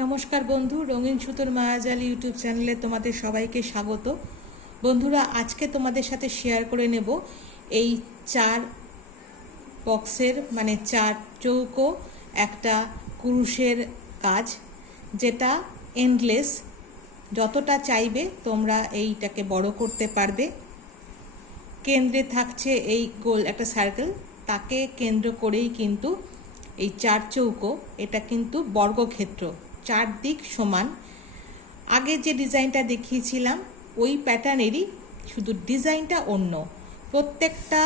নমস্কার বন্ধু, রঙিন সুতোর মায়াজাল ইউটিউব চ্যানেলে তোমাদের সবাইকে স্বাগত। বন্ধুরা, আজকে তোমাদের সাথে শেয়ার করে নেব এই চার বক্সের মানে চার চৌকো, একটা কুরুশের কাজ, যেটা এন্ডলেস যতটা চাইবে তোমরা এইটাকে বড় করতে পারবে। কেন্দ্রে থাকছে এই গোল, একটা সার্কেল তাকে কেন্দ্র করেই কিন্তু এই চার চৌকো, এটা কিন্তু বর্গক্ষেত্র। চারদিক সমান। আগে যে ডিজাইনটা দেখিয়েছিলাম, ওই প্যাটার্নেরই শুধু ডিজাইনটা অন্য। প্রত্যেকটা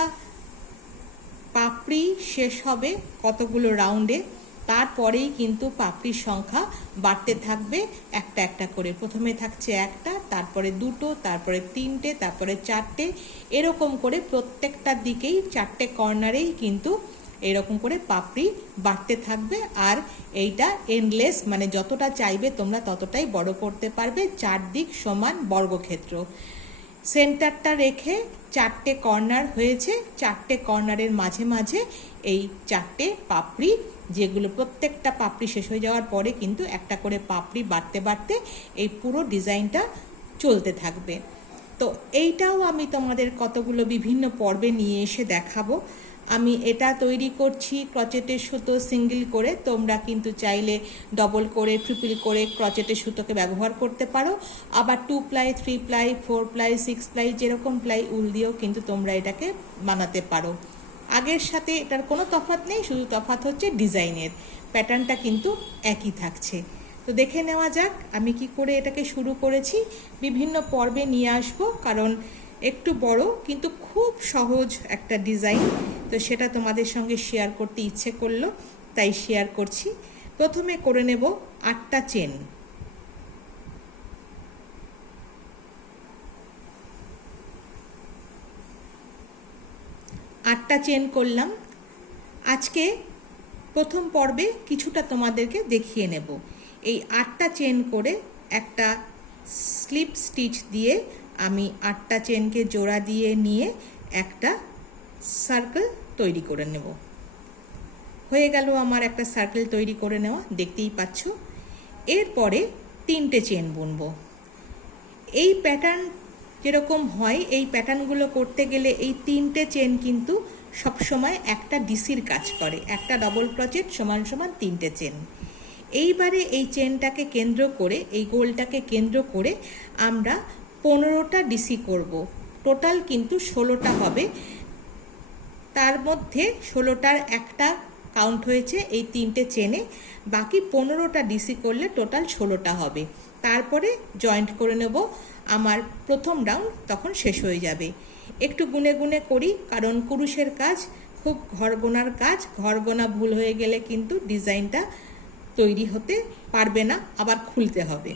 পাপড়ি শেষ হবে কতগুলো রাউন্ডে তারপরেই কিন্তু পাপড়ির সংখ্যা বাড়তে থাকবে একটা একটা করে। প্রথমে থাকছে একটা, তারপরে দুটো, তারপরে তিনটে, তারপরে চারটে, এরকম করে প্রত্যেকটা দিকেই, চারটে কর্নারেই কিন্তু এরকম করে পাপড়ি বাড়তে থাকবে আর এইটা এন্ডলেস মানে যতটা চাইবে তোমরা ততটাই বড় করতে পারবে, চারদিক সমান বর্গক্ষেত্র। সেন্টারটা রেখে চারটে কর্নার হয়েছে। চারটে কর্নারের মাঝে মাঝে এই চারটে পাপড়ি, যেগুলো প্রত্যেকটা পাপড়ি শেষ হয়ে যাওয়ার পরে কিন্তু একটা করে পাপড়ি বাড়তে বাড়তে এই পুরো ডিজাইনটা চলতে থাকবে। তো এইটাও আমি তোমাদের কতগুলো বিভিন্ন পর্বে নিয়ে এসে দেখাবো। আমি এটা তৈরি করছি ক্রচেটের সুতো সিঙ্গেল করে। তোমরা কিন্তু চাইলে ডবল করে ট্রিপল করে ক্রচেটের সুতোকে ব্যবহার করতে পারো। আবার two ply three ply four ply six ply যেরকম প্লাই উল দিয়েও কিন্তু তোমরা এটাকে বানাতে পারো। আগের সাথে এটার কোনো তফাৎ নেই, শুধু তফাৎ হচ্ছে ডিজাইনের প্যাটার্নটা কিন্তু একই থাকছে। তো দেখে নেওয়া যাক, আমি কি করে এটাকে শুরু করেছি। বিভিন্ন পর্বে নিয়ে আসব, কারণ একটু বড়, কিন্তু খুব সহজ একটা ডিজাইন তো সেটা তোমাদের সঙ্গে শেয়ার করতে ইচ্ছে করল, তাই শেয়ার করছি। প্রথমে করে নেব আটটা চেন আটটা চেন করলাম। আজকে প্রথম পর্বে কিছুটা তোমাদেরকে দেখিয়ে নেব। এই আটটা চেন করে একটা স্লিপ স্টিচ দিয়ে আমি আটটা চেনকে জোড়া দিয়ে নিয়ে একটা সার্কেল তৈরি করে নেব। হয়ে গেল আমার একটা সার্কেল তৈরি করে নেওয়া, দেখতেই পাচ্ছ। এরপরে তিনটে চেন বুনবো। এই প্যাটার্ন যেরকম হয়, এই প্যাটার্নগুলো করতে গেলে এই তিনটে চেন কিন্তু সবসময় একটা ডিসির কাজ করে। একটা ডবল ক্রচেট সমান সমান তিনটে চেন এইবারে এই চেনটাকে কেন্দ্র করে, এই গোলটাকে কেন্দ্র করে আমরা পনেরোটা ডিসি করব। টোটাল কিন্তু ষোলোটা হবে। তার মধ্যে ষোলোটার একটা কাউন্ট হয়েছে এই তিনটে চেনে বাকি পনেরোটা ডিসি করলে টোটাল ষোলোটা হবে। তারপরে জয়েন্ট করে নেব। আমার প্রথম রাউন্ড তখন শেষ হয়ে যাবে। একটু গুনে গুনে করি, কারণ কুরুষের কাজ, খুব ঘর গোনার কাজ, ঘর গোনা ভুল হয়ে গেলে কিন্তু ডিজাইনটা তৈরি হতে পারবে না, আবার খুলতে হবে।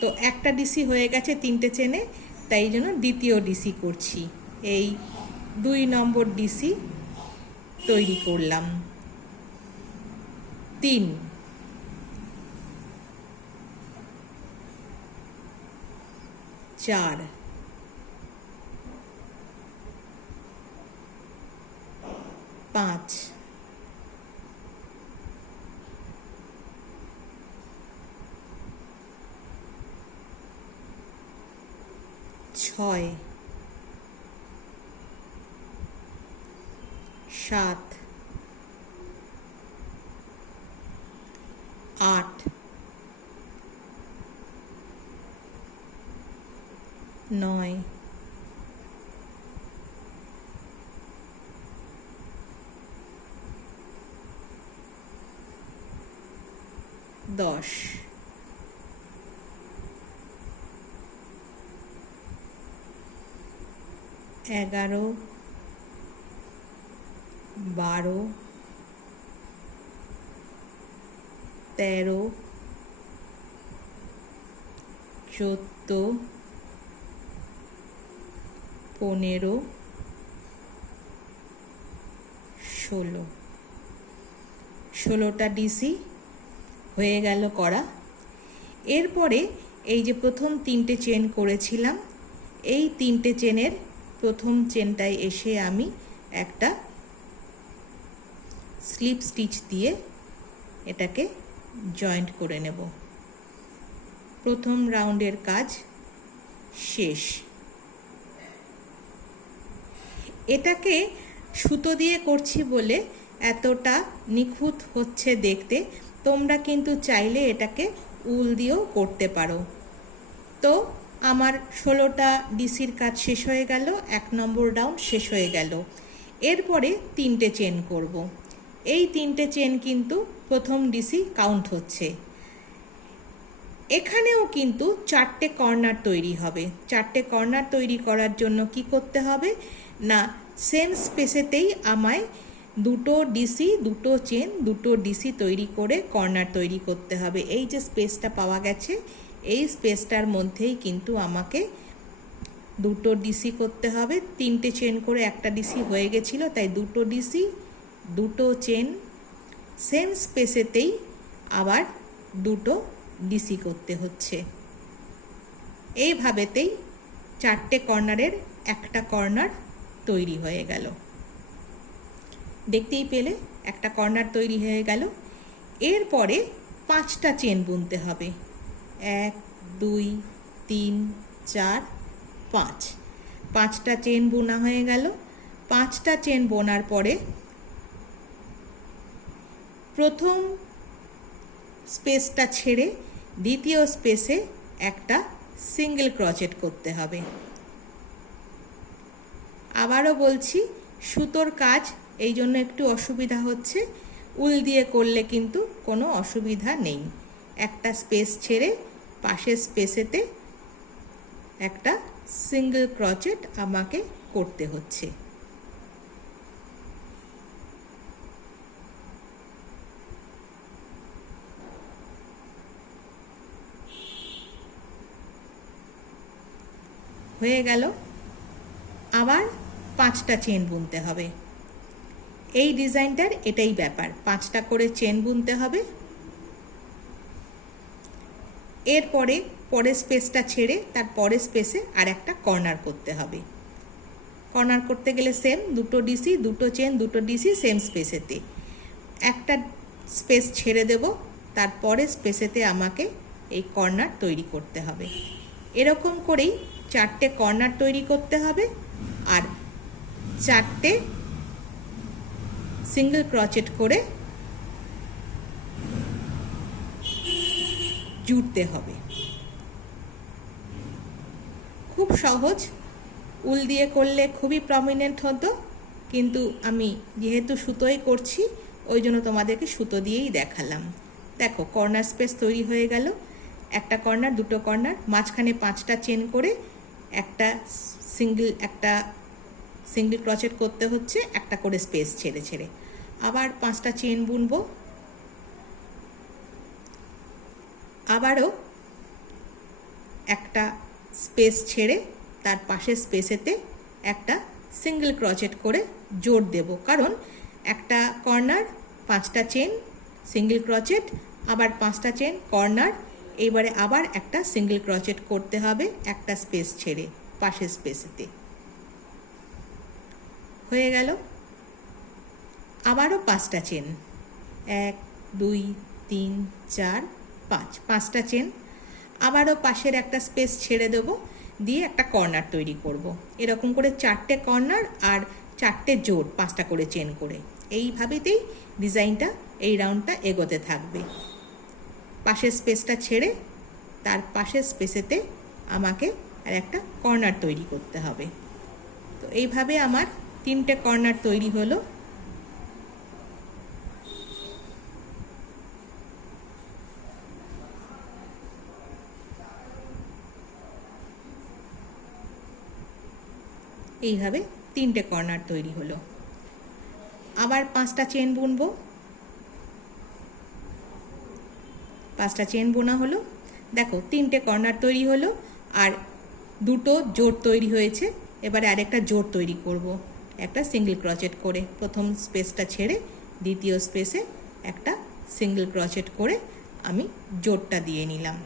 তো একটা ডিসি হয়ে গেছে তিনটে চেনে তাই জন্য দ্বিতীয় ডিসি করছি। এই দুই নম্বর ডিসি তৈরি করলাম। তিন। চার। পাঁচ। ছয়। সাত। আট। নয়। দশ। এগারো। বারো, তেরো, চোদ্দ, পনেরো, ষোলো। ষোলোটা ডিসি হয়ে গেল করা। এরপরে এই যে প্রথম তিনটে চেন করেছিলাম, এই তিনটে চেনের প্রথম চেনটায় এসে আমি একটা স্লিপ স্টিচ দিয়ে এটাকে জয়েন্ট করে নেব। প্রথম রাউন্ডের কাজ শেষ। এটাকে সুতো দিয়ে করছি বলে এতটা নিখুঁত হচ্ছে দেখতে, তোমরা কিন্তু চাইলে এটাকে উল দিয়েও করতে পারো। তো আমার ষোলোটা ডিসির কাজ শেষ হয়ে গেল, এক নম্বর রাউন্ড শেষ হয়ে গেল। এরপরে তিনটে চেন করব। এই তিনটে চেন কিন্তু প্রথম ডিসি কাউন্ট হচ্ছে। এখানেও কিন্তু চারটে কর্নার তৈরি হবে। চারটে কর্নার তৈরি করার জন্য কি করতে হবে? না সেম স্পেসেতেই আমায় দুটো ডিসি দুটো চেন দুটো ডিসি তৈরি করে কর্নার তৈরি করতে হবে। এই যে স্পেসটা পাওয়া গেছে, এই স্পেসটার মধ্যেই কিন্তু আমাকে দুটো ডিসি করতে হবে। তিনটে চেন করে একটা ডিসি হয়ে গেছিল, তাই দুটো ডিসি দুটো চেন সেম স্পেসেতেই আবার দুটো ডিসি করতে হচ্ছে। এইভাবেতেই চারটে কর্নারের একটা কর্নার তৈরি হয়ে গেল। দেখতেই পেলে একটা কর্নার তৈরি হয়ে গেল। এরপরে পাঁচটা চেন বুনতে হবে। এক, দুই, তিন, চার, পাঁচ। পাঁচটা চেন বোনা হয়ে গেল। পাঁচটা চেন বোনার পরে প্রথম স্পেসটা ছেড়ে দ্বিতীয় স্পেসে একটা সিঙ্গেল ক্রচেট করতে হবে। আবারও বলছি, সুতোর কাজ এই জন্য একটু অসুবিধা হচ্ছে। উল দিয়ে করলে কিন্তু কোনো অসুবিধা নেই। একটা স্পেস ছেড়ে পাশের স্পেসেতে একটা সিঙ্গেল ক্রচেট আমাকে করতে হচ্ছে। হয়ে গেল। আবার পাঁচটা চেন বুনতে হবে। এই ডিজাইনটার এটাই ব্যাপার, পাঁচটা করে চেন বুনতে হবে। এরপরে পরের স্পেসটা ছেড়ে তার পরের স্পেসে আর একটা কর্নার করতে হবে। কর্নার করতে গেলে সেম, দুটো ডিসি, দুটো চেন, দুটো ডিসি, সেম স্পেসেতে। একটা স্পেস ছেড়ে দেব তারপরে স্পেসেতে আমাকে এই কর্নার তৈরি করতে হবে। এরকম করেই চারটে কর্নার তৈরি করতে হবে আর চারটে সিঙ্গেল ক্রচেট করে জুড়তে হবে। খুব সহজ, উল দিয়ে করলে খুবই প্রমিনেন্ট হতো, কিন্তু আমি যেহেতু সুতোই করছি, ওই জন্য তোমাদেরকে সুতো দিয়েই দেখালাম। দেখো, কর্নার স্পেস তৈরি হয়ে গেল। একটা কর্নার, দুটো কর্নার, মাঝখানে পাঁচটা চেন করে একটা সিঙ্গেল একটা সিঙ্গেল ক্রচেট করতে হচ্ছে, একটা করে স্পেস ছেড়ে ছেড়ে। আবার পাঁচটা চেন বুনবো। আবারও একটা স্পেস ছেড়ে, তার পাশের স্পেসেতে একটা সিঙ্গেল ক্রচেট করে জোর দেব। কারণ একটা কর্নার পাঁচটা চেন সিঙ্গেল ক্রচেট আবার পাঁচটা চেন কর্নার এবারে আবার একটা সিঙ্গেল ক্রচেট করতে হবে, একটা স্পেস ছেড়ে, পাশের স্পেসেতে হয়ে গেল। আবারও পাঁচটা চেন এক, দুই, তিন, চার, পাঁচ। পাঁচটা চেন আবারও পাশের একটা স্পেস ছেড়ে দেবো, দিয়ে একটা কর্নার তৈরি করব। এরকম করে চারটে কর্নার আর চারটে জোর পাঁচটা করে চেন করে। এইভাবেতেই ডিজাইনটা এই রাউন্ডটা এগোতে থাকবে। পাশের স্পেসটা ছেড়ে তার পাশের স্পেসেতে আমাকে আর একটা কর্নার তৈরি করতে হবে। তো এইভাবে আমার তিনটে কর্নার তৈরি হলো। এইভাবে তিনটে কর্নার তৈরি হলো। আবার পাঁচটা চেন বুনবো। পাঁচটা চেন বোনা হলো। দেখো, তিনটে কর্নার তৈরি হলো আর দুটো জোট তৈরি হয়েছে। এবারে আরেকটা জোট তৈরি করব। একটা সিঙ্গেল ক্রচেট করে প্রথম স্পেসটা ছেড়ে দ্বিতীয় স্পেসে একটা সিঙ্গেল ক্রচেট করে আমি জোটটা দিয়ে নিলাম।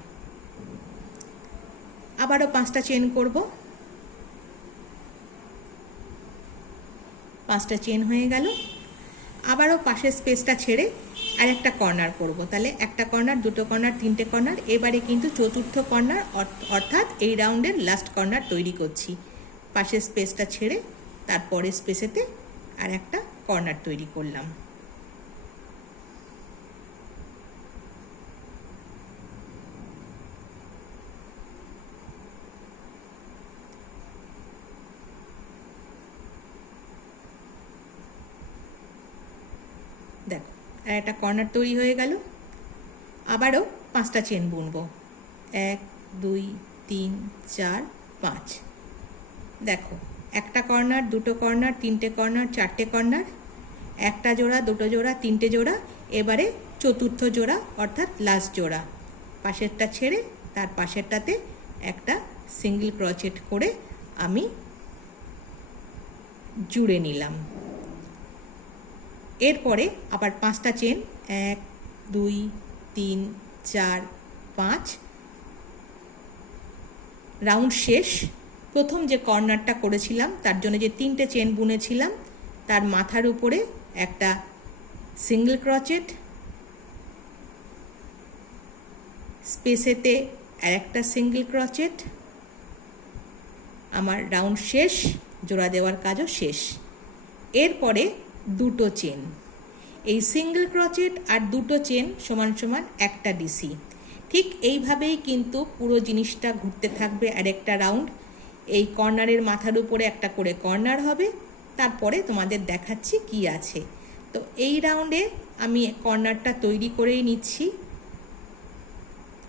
আবারও পাঁচটা চেন করব। পাঁচটা চেন হয়ে গেল। আবারও পাশের স্পেসটা ছেড়ে আর একটা কর্নার করব। তাহলে একটা কর্নার, দুটো কর্নার, তিনটে কর্নার, এবারে কিন্তু চতুর্থ কর্নার অর্থাৎ এই রাউন্ডের লাস্ট কর্নার তৈরি করছি। পাশের স্পেসটা ছেড়ে তারপরে স্পেসেতে আর একটা কর্নার তৈরি করলাম। দেখো আর একটা কর্নার তৈরি হয়ে গেল, আবারও পাঁচটা চেন বুনবো। এক, দুই, তিন, চার, পাঁচ। দেখো, একটা কর্নার দুটো কর্নার তিনটে কর্নার চারটে কর্নার একটা জোড়া, দুটো জোড়া, তিনটে জোড়া, এবারে চতুর্থ জোড়া, অর্থাৎ লাস্ট জোড়া। পাশেরটা ছেড়ে, তার পাশেরটাতে একটা সিঙ্গেল ক্রচেট করে আমি জুড়ে নিলাম। এরপরে আবার পাঁচটা চেন এক, দুই, তিন, চার, পাঁচ। রাউন্ড শেষ। প্রথম যে কর্নারটা করেছিলাম, তার জন্য যে তিনটে চেন বুনেছিলাম, তার মাথার উপরে একটা সিঙ্গেল ক্রচেট স্পেসেতে আর একটা সিঙ্গেল ক্রচেট আমার রাউন্ড শেষ, জোড়া দেওয়ার কাজও শেষ। এরপরে দুটো চেন। এই সিঙ্গেল ক্রচেট আর দুটো চেন সমান সমান একটা ডিসি ঠিক এইভাবেই কিন্তু পুরো জিনিসটা ঘুরতে থাকবে আর একটা রাউন্ড এই কর্নারের মাথার উপরে একটা করে কর্নার হবে। তারপরে তোমাদের দেখাচ্ছি কি আছে। তো এই রাউন্ডে আমি কর্নারটা তৈরি করেই নিচ্ছি।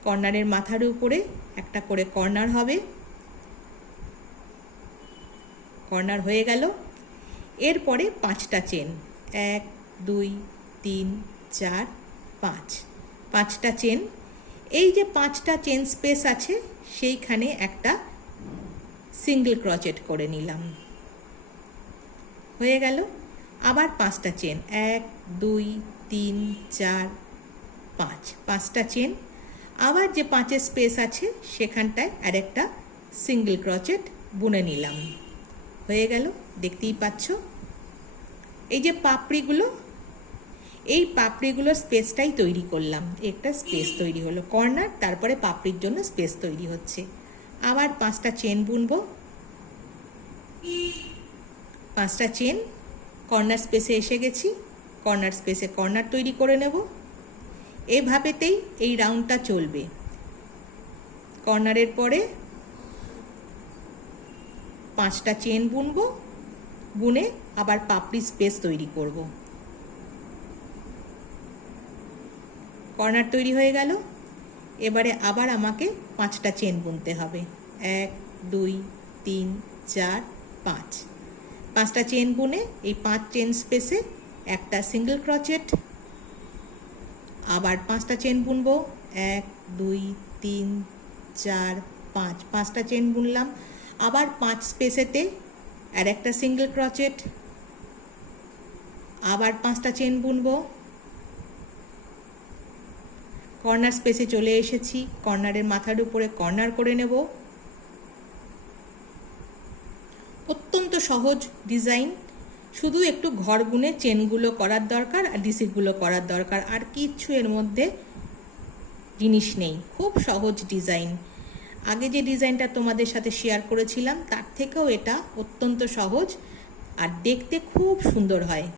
কর্নারের মাথার উপরে একটা করে কর্নার হবে। কর্নার হয়ে গেল। এরপরে পাঁচটা চেন। এক, দুই, তিন, চার, পাঁচ। পাঁচটা চেন। এই যে পাঁচটা চেন স্পেস আছে, সেইখানে একটা সিঙ্গেল ক্রচেট করে নিলাম। হয়ে গেল। আবার পাঁচটা চেন। এক, দুই, তিন, চার, পাঁচ। পাঁচটা চেন। আবার যে পাঁচের স্পেস আছে, সেখানটায় আর একটা সিঙ্গেল ক্রচেট বুনে নিলাম। হয়ে গেল, দেখতেই পাচ্ছ। এই যে পাপড়িগুলো, এই পাপড়িগুলোর স্পেসটাই তৈরি করলাম। একটা স্পেস তৈরি হলো, কর্নার, তারপরে পাপড়ির জন্য স্পেস তৈরি হচ্ছে। আবার পাঁচটা চেন বুনবো। পাঁচটা চেন, কর্নার স্পেসে এসে গেছি। কর্নার স্পেসে কর্নার তৈরি করে নেব। এভাবেতেই এই রাউন্ডটা চলবে। কর্নারের পরে পাঁচটা চেন বুনবো, বুনে আবার পাপড়ি স্পেস তৈরি করব। কর্নার তৈরি হয়ে গেল। এবারে আবার আমাকে পাঁচটা চেন বুনতে হবে। এক, দুই, তিন, চার, পাঁচ। পাঁচটা চেন বুনে এই পাঁচ চেন স্পেসে একটা সিঙ্গেল ক্রচেট আবার পাঁচটা চেন বুনবো। এক, দুই, তিন, চার, পাঁচ। পাঁচটা চেন বুনলাম। আবার পাঁচ স্পেসেতে আর একটা সিঙ্গেল ক্রচেট। আবার পাঁচটা চেন বুনবো। কর্নার স্পেসে চলে এসেছি। কর্নারের মাথার উপরে কর্নার করে নেব। অত্যন্ত সহজ ডিজাইন। শুধু একটু ঘর গুনে চেনগুলো করার দরকার আর ডিসিগুলো করার দরকার। আর কিচ্ছু এর মধ্যে জিনিস নেই। খুব সহজ ডিজাইন। আগে যে ডিজাইনটা তোমাদের সাথে শেয়ার করেছিলাম, তার থেকেও এটা অত্যন্ত সহজ আর দেখতে খুব সুন্দর হয়।